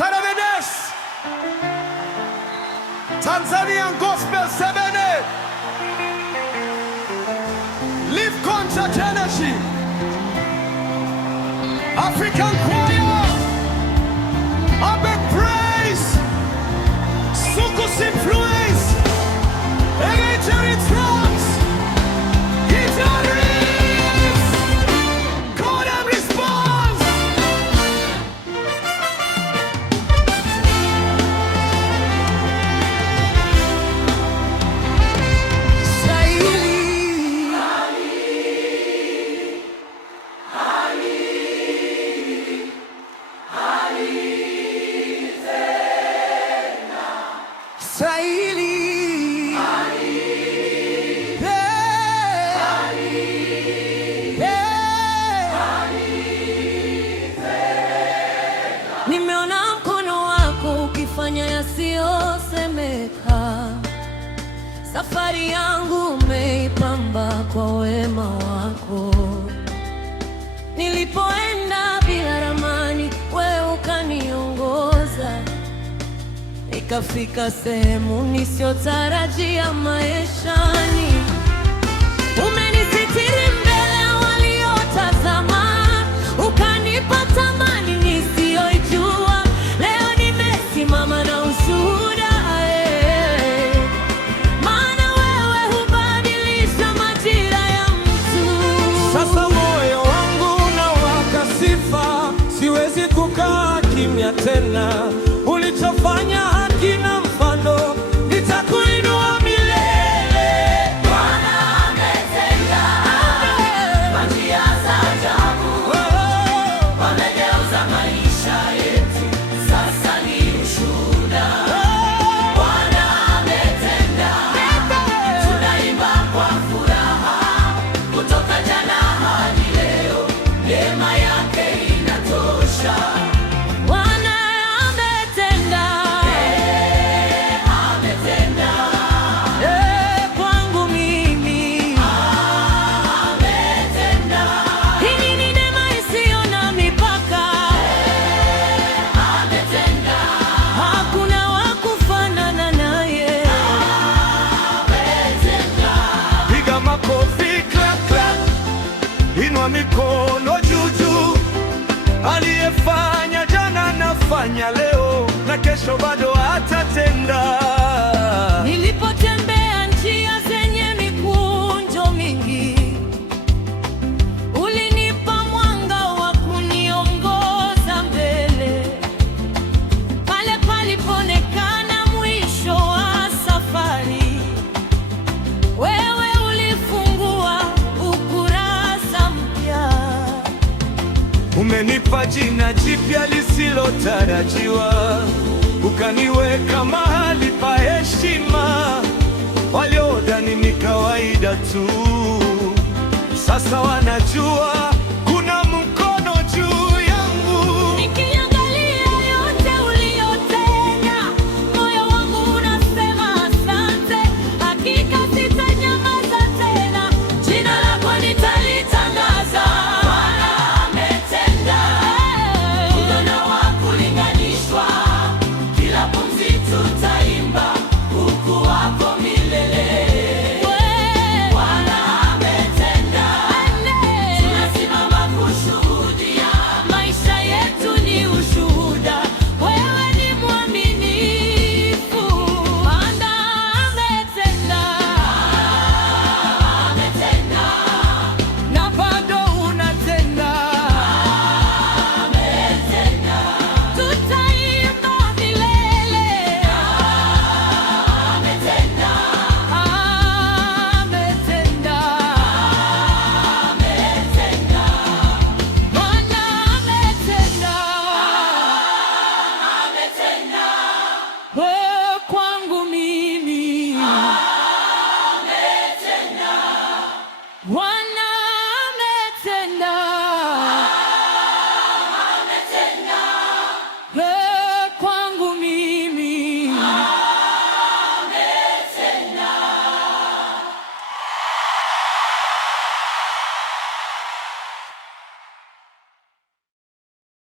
Saravedes, Tanzanian Gospel Sebene, Live Concert Energy, African Choir, Abek Praise, Sukus Influence, Eritrean Drums, Guitarists, Call and Response. Nimeona mkono wako ukifanya yasiyosemeka. Safari yangu umeipamba kwa wema wako. Nilipoenda bila ramani, wewe ukaniongoza. Nikafika sehemu nisiyotarajia maishani. Umenisitiri mbele waliotazama, ukanipa tamani nisiyoijua. Leo nimesimama na ushuhuda, maana wewe hubadilisha majira ya mtu. Sasa moyo wangu unawaka sifa, siwezi kukaa kimya tena. Ulichofanya hakina mfano, nitakuinua milele. Bwana ametenda kwa njia za ajabu. Wamegeuza maisha yetu, sasa ni ushuhuda. Bwana ametenda, tunaimba kwa furaha. Kutoka jana hadi leo, neema yake inatosha. Bwana ametenda, ametenda kwangu mimi. Ametenda, hii ni neema isiyo na mipaka. Ametenda, hakuna wa kufanana naye. Ametenda, Piga makofi, clap clap, inua mikono juu juu. Aliyefanya jana nafanya leo, na kesho bado atatenda. nilipotembea njia zenye mikunjo mingi, ulinipa mwanga wa kuniongoza mbele. Pale palipoonekana mwisho wa safari, wewe ulifungua ukurasa mpya. Umenipa jina jipya lisilotarajiwa, ukaniweka mahali pa heshima. Waliodhani ni kawaida tu, sasa wanajua